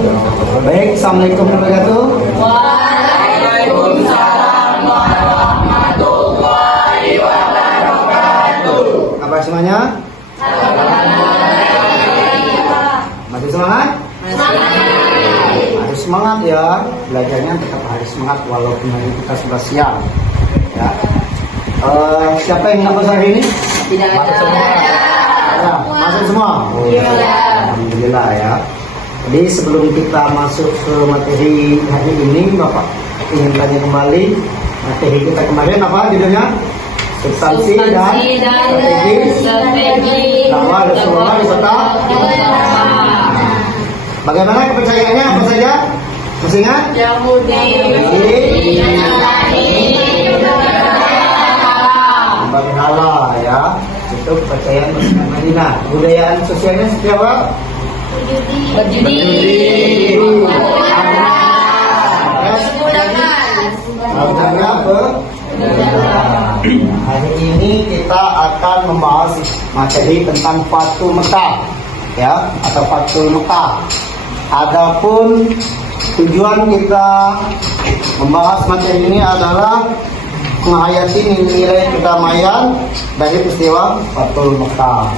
Baik, Assalamualaikum warahmatullahi wabarakatuh. Waalaikumsalam warahmatullahi wabarakatuh. Apa semuanya? Masih semangat? Harus semangat ya. Belajarnya tetap harus semangat walaupun hari kita sudah siang. Ya. Siapa yang nggak masuk hari ini? Tidak ada. Ya, masuk semua. Oh, Iya. Alhamdulillah ya. Jadi sebelum kita masuk ke materi hari ini, Bapak ingin tanya kembali materi kita kemarin apa judulnya? Substansi dan strategi dakwah Rasulullah beserta. Bagaimana kepercayaannya apa saja? Masih ingat? Yahudi, Berhala ya. Itu kepercayaan masyarakat Madinah. Kebudayaan sosialnya seperti apa? berjudi, Belajarnya apa? Hari ini kita akan membahas materi tentang Fathul Mekah ya, atau Fathul Mekah. Adapun tujuan kita membahas materi ini adalah menghayati nilai kedamaian dari peristiwa Fathul Mekah.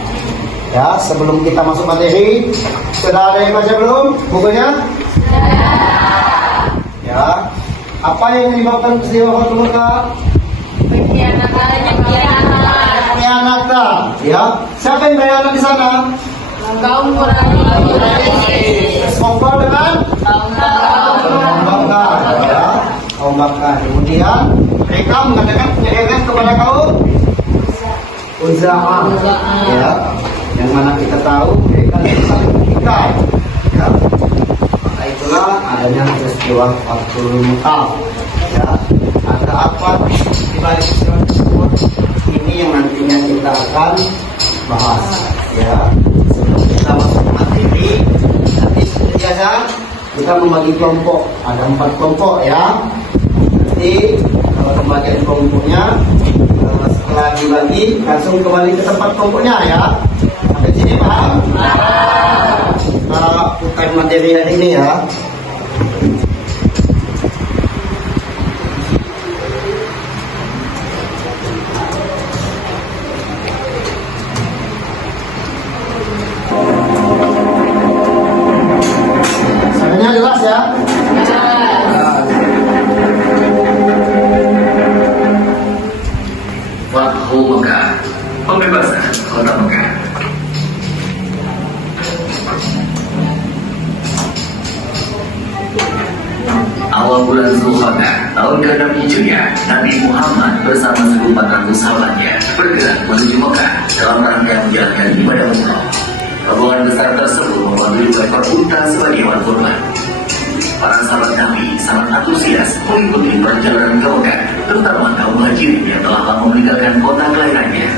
Ya, sebelum kita masuk materi, sudah ada yang baca belum bukunya? Ya. Apa yang menyebabkan peristiwa Fathul Mekah? Pengkhianatan. Ya. Siapa yang berkhianat di sana? kaum Quraisy, Sekongkol dengan kaum Bakar. Ya. Kaum Bakar. Kemudian mereka mengadakan penyerangan kepada kaum Uza'ah. Ya. Yang mana kita tahu mereka saling mengikat. Ya. Maka itulah adanya peristiwa Fathul Mekah. Ya. Ada apa di balik peristiwa tersebut? Ini yang nantinya kita akan bahas. Ya. Sebelum kita masuk ke materi, nanti seperti biasa kita membagi kelompok. Ada 4 kelompok ya. Nanti kalau pembagian kelompoknya setelah dibagi langsung kembali ke tempat kelompoknya ya. Sampai sini paham? Kita bukan materi hari ini ya. Caranya jelas ya? Fathul Mekah, pembebasan kota Mekah. Awal bulan Zulqa'dah tahun ke-6 Hijriah, Nabi Muhammad bersama 1.400 sahabatnya bergerak menuju Mekah dalam rangka menjalankan ibadah umrah. Rombongan besar tersebut membawa 2 ekor unta sebagai hewan kurban. Para sahabat Nabi sangat antusias mengikuti perjalanan ke Mekah, terutama kaum muhajirin yang telah lama meninggalkan kota kelahirannya.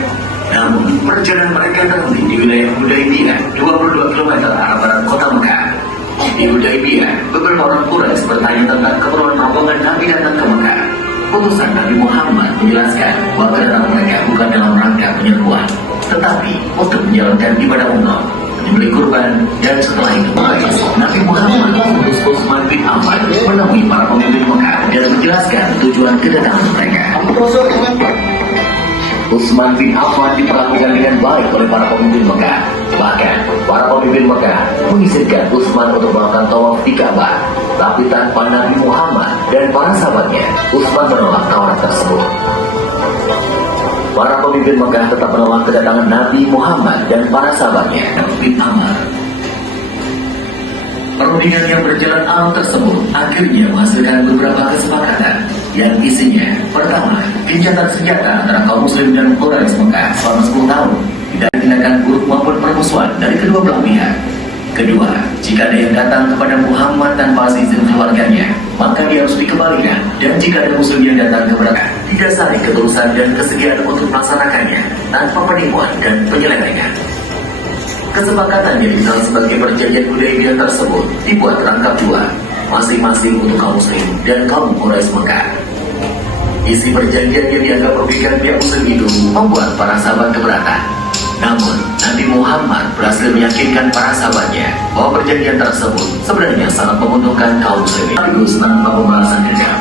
Namun, perjalanan mereka terhenti di wilayah Hudaybiyah, 22 km arah barat kota Mekah. Di Hudaybiyah, beberapa orang Quraisy bertanya tentang keperluan rombongan Nabi datang ke Mekah. Putusan Nabi Muhammad menjelaskan bahwa kedatangan mereka bukan dalam rangka penyerbuan, tetapi untuk menjalankan ibadah umrah, menyembelih kurban, dan setelah itu Nabi Muhammad mengutus Utsman bin Affan menemui para pemimpin Mekah dan menjelaskan tujuan kedatangan mereka. Utsman bin Affan diperlakukan dengan baik oleh para pemimpin Mekah. Bahkan, para pemimpin Mekah mengizinkan Utsman untuk melakukan tawaf di Ka'bah. Tapi tanpa Nabi Muhammad dan para sahabatnya, Utsman menolak tawaran tersebut. Para pemimpin Mekah tetap menolak kedatangan Nabi Muhammad dan para sahabatnya. Bin Amr. Perundingan yang berjalan alam tersebut akhirnya menghasilkan beberapa kesepakatan yang isinya: pertama, gencatan senjata antara kaum muslim dan Quraisy Mekah selama 10 tahun, tidak tindakan buruk maupun permusuhan dari kedua belah pihak. Kedua, jika ada yang datang kepada Muhammad tanpa izin keluarganya, maka dia harus dikembalikan. Dan jika ada muslim yang datang kepada mereka, didasari ketulusan dan kesediaan untuk melaksanakannya tanpa penipuan dan penyelewengan. Kesepakatan yang dikenal sebagai perjanjian Hudaybiyah tersebut dibuat rangkap 2, masing-masing untuk kaum muslim dan kaum Quraisy Mekah. Isi perjanjian yang dianggap merugikan pihak muslim itu membuat para sahabat keberatan. Namun, Nabi Muhammad berhasil meyakinkan para sahabatnya bahwa perjanjian tersebut sebenarnya sangat menguntungkan kaum muslimin. Sekaligus tanpa pembalasan dendam.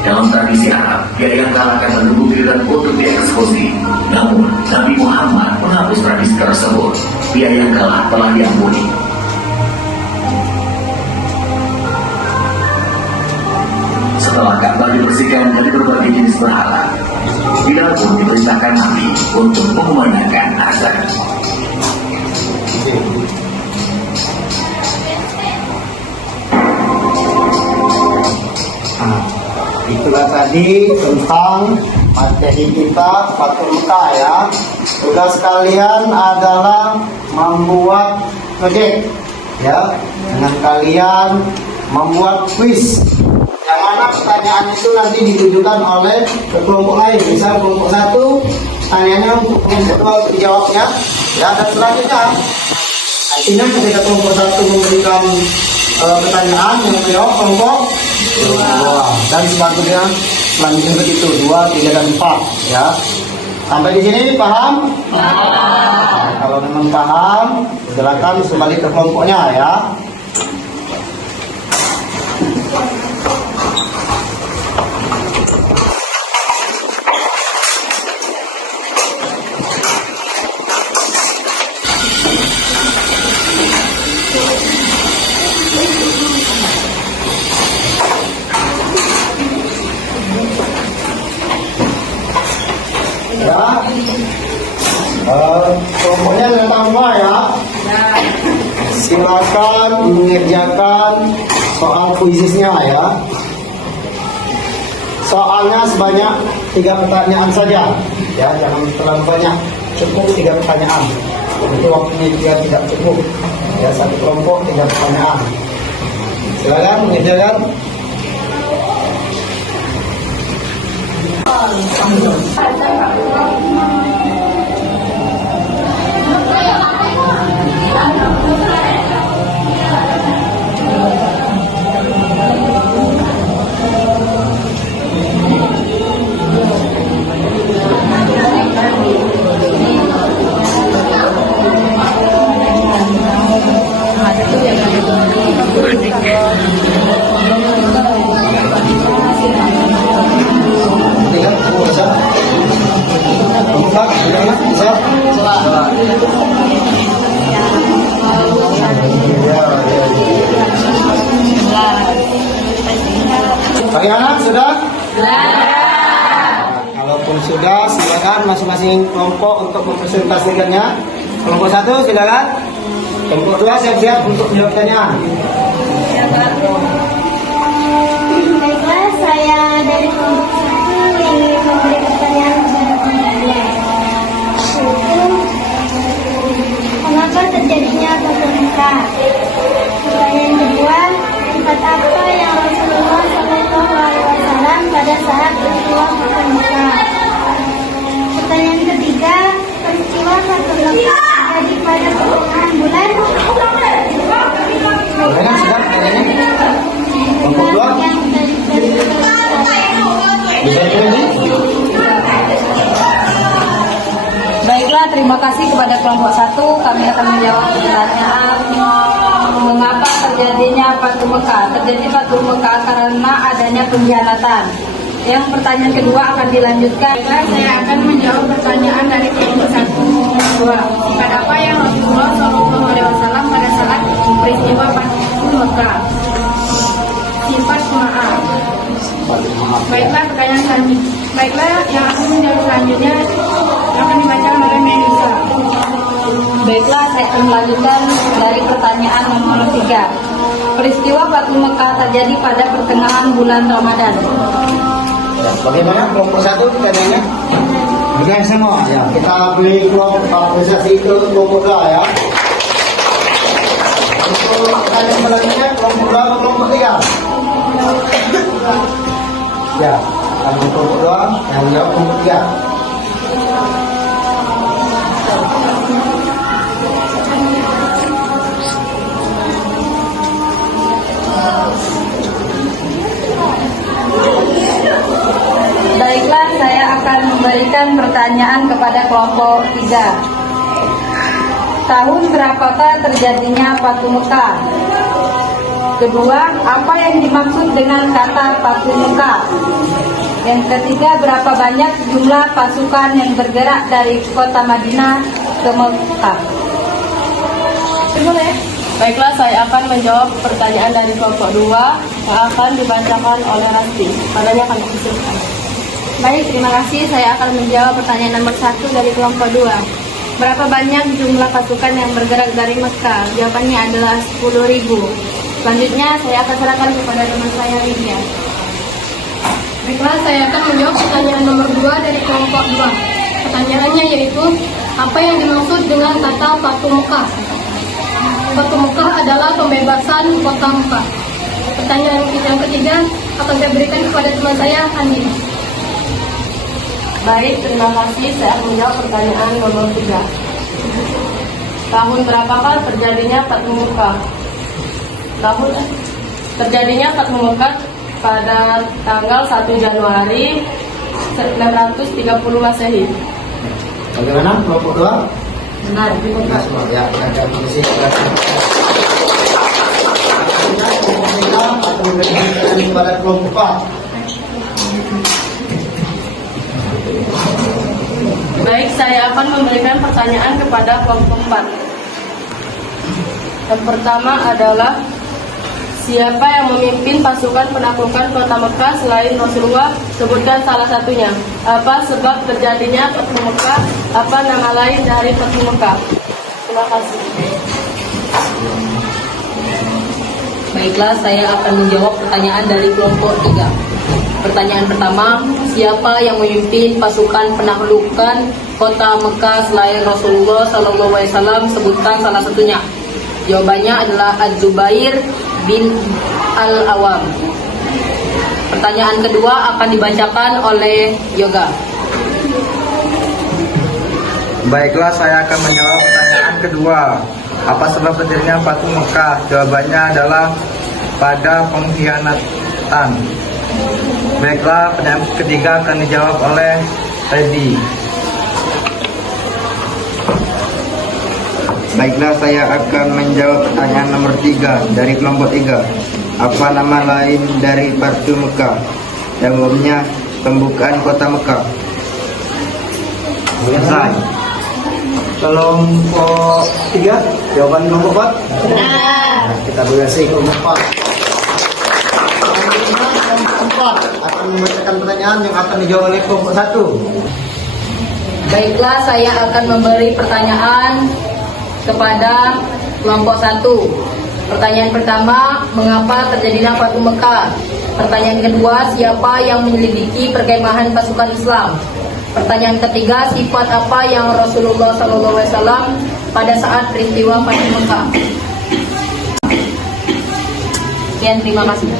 Dalam tradisi Arab, dia yang kalah akan menunggu giliran untuk dieksekusi. Namun, Nabi Muhammad menghapus tradisi tersebut. Dia yang kalah telah diampuni. Setelah Ka'bah dibersihkan dari berbagai jenis berhala, Bilal pun diperintahkan Nabi untuk mengumandangkan azan. Nah, itulah tadi tentang materi kita Fathul Mekah ya. Tugas kalian adalah membuat proyek ya, dengan kalian membuat kuis. Yang mana pertanyaan itu nanti ditujukan oleh ke kelompok lain. Misal kelompok satu tanyanya untuk kelompok dua untuk dijawabnya ya, dan selanjutnya artinya ketika kelompok satu memberikan pertanyaan yang menjawab kelompok dua, dan selanjutnya begitu 2, 3, dan 4 ya. Sampai di sini paham? Kalau memang paham, silakan kembali ke kelompoknya ya. Kelompoknya yang pertama ya, silakan mengerjakan soal kuisisnya ya. Soalnya sebanyak 3 pertanyaan saja ya, jangan terlalu banyak, cukup 3 pertanyaan. Itu waktunya juga tidak cukup ya, satu kelompok 3 pertanyaan. Silakan mengerjakan. Bagaimana? Sudah? Kalaupun sudah, silakan masing-masing kelompok untuk mempresentasikannya. Kelompok 1 silakan. Kelompok 2 siap-siap untuk menjawab pertanyaan. Baiklah, saya dari kelompok 1 ingin memberi pertanyaan kepada teman-teman. Kenapa terjadinya Fathul Mekah? Pertanyaan kedua, sifat apa yang Rasulullah SAW pada saat peristiwa Fathul Mekah? Pertanyaan ketiga, peristiwa Fathul Mekah terjadi pada pertengahan bulan. Bagaimana sudah pertanyaannya? Kelompok 2 bisa ini? Baiklah, terima kasih kepada kelompok 1. Kami akan menjawab pertanyaan mengapa terjadinya Fathul Mekah. Terjadi Fathul Mekah karena adanya pengkhianatan. Yang pertanyaan kedua akan dilanjutkan. Saya akan menjawab pertanyaan dari kelompok 1. Sifat apa yang Rasulullah SAW pada saat peristiwa Fathul Mekah? Sifat maaf. Baiklah, pertanyaan selanjutnya. Baiklah, yang akan menjawab selanjutnya akan dibacakan oleh Melisa. Baiklah, saya akan melanjutkan dari pertanyaan nomor 3. Peristiwa Fathul Mekah terjadi pada pertengahan bulan Ramadan. Bagaimana kelompok 1 pertanyaannya? Benar semua ya. Kita beri kelompok apresiasi itu kelompok 2 ya. Untuk pertanyaan selanjutnya kelompok 2 atau kelompok 3? Ya, kalau kelompok 2 yang menjawab kelompok 3. Baiklah, saya akan memberikan pertanyaan kepada kelompok 3. tahun berapakah terjadinya Fatu Mekah? Kedua, apa yang dimaksud dengan kata Fatu Mekah? Yang ketiga, berapa banyak jumlah pasukan yang bergerak dari kota Madinah ke Mekah? Baiklah, saya akan menjawab pertanyaan dari kelompok 2 yang akan dibacakan oleh Rasti. Padanya akan disiapkan. Baik, terima kasih. Saya akan menjawab pertanyaan nomor 1 dari kelompok 2. Berapa banyak jumlah pasukan yang bergerak dari Mekah? Jawabannya adalah 10.000. Selanjutnya, saya akan serahkan kepada teman saya, Lydia. Baiklah, saya akan menjawab pertanyaan nomor 2 dari kelompok 2. Pertanyaannya yaitu, apa yang dimaksud dengan kata Fatu Mekah? Fatu Mekah adalah pembebasan kota Mekah. Pertanyaan yang ketiga akan saya berikan kepada teman saya, Andi. Baik, terima kasih. Saya akan menjawab pertanyaan nomor 3. Tahun berapakah terjadinya Fatu Mekah? Terjadinya Fatu Mekah pada tanggal 1 Januari 630 Masehi. Bagaimana kelompok 2? Benar. Semua ya, ada komisi. Pada kelompok 4. Baik, saya akan memberikan pertanyaan kepada kelompok 4. Yang pertama adalah, siapa yang memimpin pasukan penaklukan kota Mekah selain Rasulullah? Sebutkan salah satunya. Apa sebab terjadinya Fatu Mekah? Apa nama lain dari Fatu Mekah? Terima kasih. Baiklah, saya akan menjawab pertanyaan dari kelompok 3. Pertanyaan pertama, siapa yang memimpin pasukan penaklukan kota Mekah selain Rasulullah SAW? Sebutkan salah satunya. Jawabannya adalah Az-Zubair bin Al-Awam. Pertanyaan kedua akan dibacakan oleh Yoga. Baiklah, saya akan menjawab pertanyaan kedua. Apa sebab terjadinya Fatu Mekah? Jawabannya adalah pada pengkhianatan. Baiklah, pertanyaan ketiga akan dijawab oleh Teddy. Baiklah, saya akan menjawab pertanyaan nomor 3 dari kelompok 3. Apa nama lain dari Fatu Mekah? Jawabnya pembukaan kota Mekah. Selesai. Kelompok 3, jawaban kelompok 4? Benar. Kita berdasarkan kelompok 4. Kelompok 4 akan membacakan pertanyaan yang akan dijawab oleh kelompok 1. Baiklah, saya akan memberi pertanyaan kepada kelompok 1. Pertanyaan pertama, mengapa terjadinya Fatu Mekah? Pertanyaan kedua, siapa yang menyelidiki perkemahan pasukan Islam? Pertanyaan ketiga, sifat apa yang Rasulullah SAW pada saat peristiwa Fatu Mekah? Sekian, terima kasih.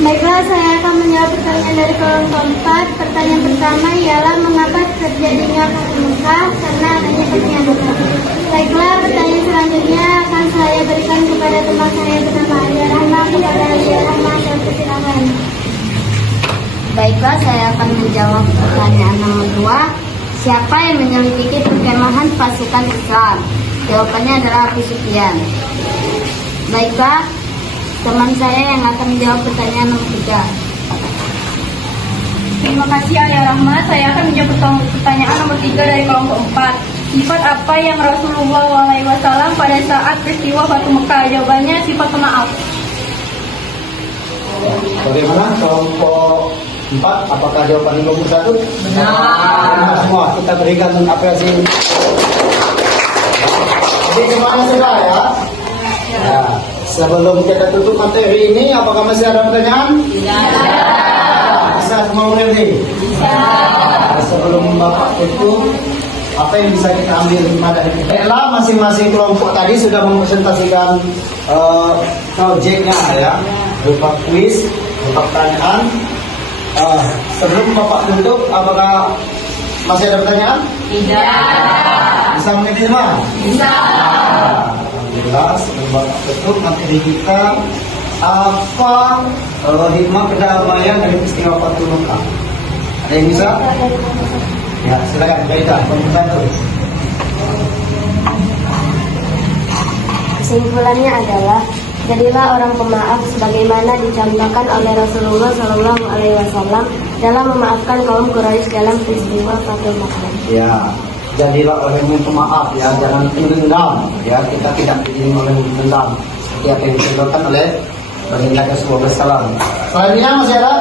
Baiklah, saya akan menjawab pertanyaan dari kelompok 4. Pertanyaan pertama ialah mengapa terjadinya Fatu Mekah? Karena adanya pengkhianatan. Baiklah, pertanyaan selanjutnya akan saya berikan kepada teman saya bernama Alia Rahma. Kepada Alia Rahma, saya persilakan. Baiklah, saya akan menjawab pertanyaan nomor 2. Siapa yang menyelidiki perkemahan pasukan Islam? Jawabannya adalah Abu Sufyan. Baiklah, teman saya yang akan menjawab pertanyaan nomor 3. Terima kasih, Ayah Rahmat. Saya akan menjawab pertanyaan nomor 3 dari kelompok 4. Sifat apa yang Rasulullah SAW pada saat peristiwa Fatu Mekah? Jawabannya sifat pemaaf. Bagaimana kelompok 4? Apakah jawaban kelompok 1? Benar. Semua kita berikan apresiasi. Jadi semuanya sudah ya? Ya. Sebelum kita tutup materi ini, apakah masih ada pertanyaan? Tidak. Bisa semua mengerti? Bisa. Sebelum Bapak tutup, apa yang bisa kita ambil dari kita? Baiklah, masing-masing kelompok tadi sudah mempresentasikan projectnya ya, berupa kuis, berupa pertanyaan. Sebelum Bapak tutup, apakah masih ada pertanyaan? Tidak. Bisa mengerti semua? Bisa. Alhamdulillah, sebelum Bapak tutup materi kita, apa hikmah kedamaian dari peristiwa Fatu Mekah? Ada yang bisa? Ya, silakan. Baiklah, Kesimpulannya adalah jadilah orang pemaaf sebagaimana dicontohkan oleh Rasulullah Shallallahu Alaihi Wasallam dalam memaafkan kaum Quraisy dalam peristiwa Fatul Makkah. Ya, jadilah orang yang pemaaf ya, jangan pendendam ya, kita tidak diizinkan oleh pendendam. Seperti apa yang dicontohkan oleh Baginda Rasulullah SAW. Selanjutnya masih ada?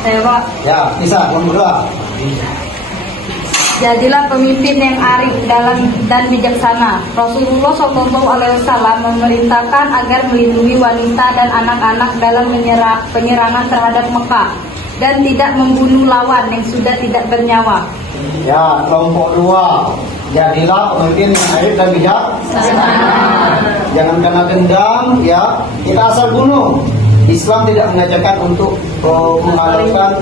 Saya Pak. Ya, bisa nomor 2. Jadilah pemimpin yang arif dan bijaksana. Rasulullah SAW memerintahkan agar melindungi wanita dan anak-anak dalam penyerangan terhadap Mekah dan tidak membunuh lawan yang sudah tidak bernyawa. Ya, kelompok 2. Jadilah pemimpin yang arif dan bijaksana. Jangan karena dendam ya kita asal bunuh. Islam tidak mengajarkan untuk menghalalkan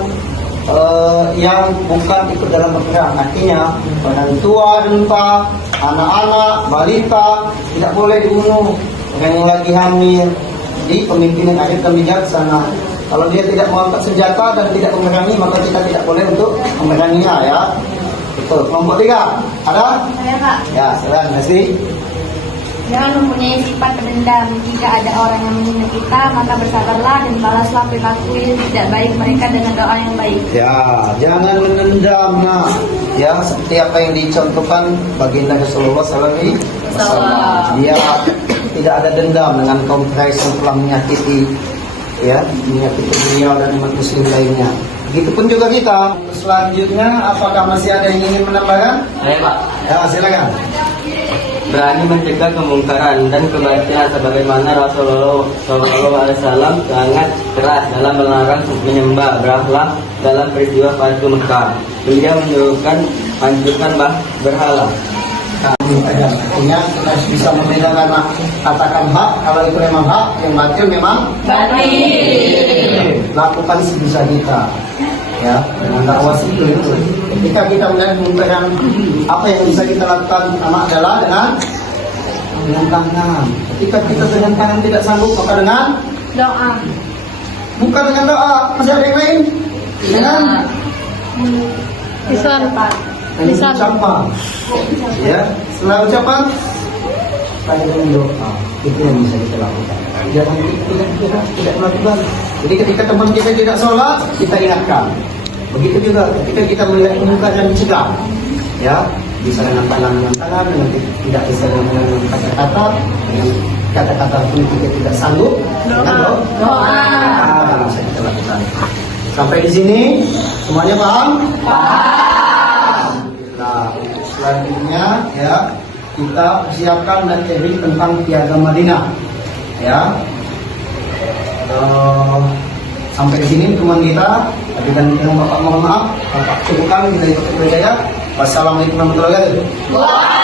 yang bukan ikut dalam perang. Artinya orang tua, renta, anak-anak, balita tidak boleh dibunuh. Orang yang lagi hamil. Jadi pemimpin yang arif dan bijaksana. Kalau dia tidak mengangkat senjata dan tidak memerangi, maka kita tidak boleh untuk memeranginya ya. Betul. Kelompok 3 ada? Saya Pak. Ya, silakan Mesri. Jangan mempunyai sifat pendendam. Jika ada orang yang menghina kita, maka bersabarlah dan balaslah perilaku yang tidak baik mereka dengan doa yang baik. Ya, jangan menendam. Nah, ya seperti apa yang dicontohkan Baginda Rasulullah SAW. Dia tidak ada dendam dengan kaum Quraisy yang telah menyakiti beliau dan umat muslim lainnya. Begitupun juga kita. Selanjutnya, apakah masih ada yang ingin menambahkan? Saya Pak, Ya, silakan. berani mencegah kemungkaran dan kebajikan sebagaimana Rasulullah SAW sangat keras dalam melarang menyembah berhala dalam peristiwa Fatul Makkah. Beliau menyuruhkan hancurkan berhala. Artinya kita bisa membedakan katakan hak kalau itu memang hak, yang batil memang batil. Lakukan sebisa kita ya dengan dakwah itu. Ketika kita melihat kemungkaran, apa yang bisa kita lakukan pertama adalah dengan tangan. Ketika kita dengan tangan tidak sanggup, maka dengan Doa. bukan dengan doa, masih ada yang lain dengan ucapan. Ya, setelah ucapan kita dengan doa. Itu yang bisa kita lakukan. Jangan tidak melakukan. Jadi ketika teman kita tidak sholat, kita ingatkan. Begitu juga ketika kita melihat kemungkaran dicegah, ya bisa dengan tangan, dengan tidak bisa dengan kata-kata, dengan kata-kata pun kita tidak sanggup, dengan doa. Bisa kita lakukan. Sampai di sini semuanya paham? Paham. Nah, selanjutnya ya kita siapkan materi tentang Piagam Madinah. Ya. Sampai di sini teman kita. Tapi dan yang Bapak mohon maaf, Bapak cukupkan kita ikut berjaya. Wassalamualaikum warahmatullahi wabarakatuh.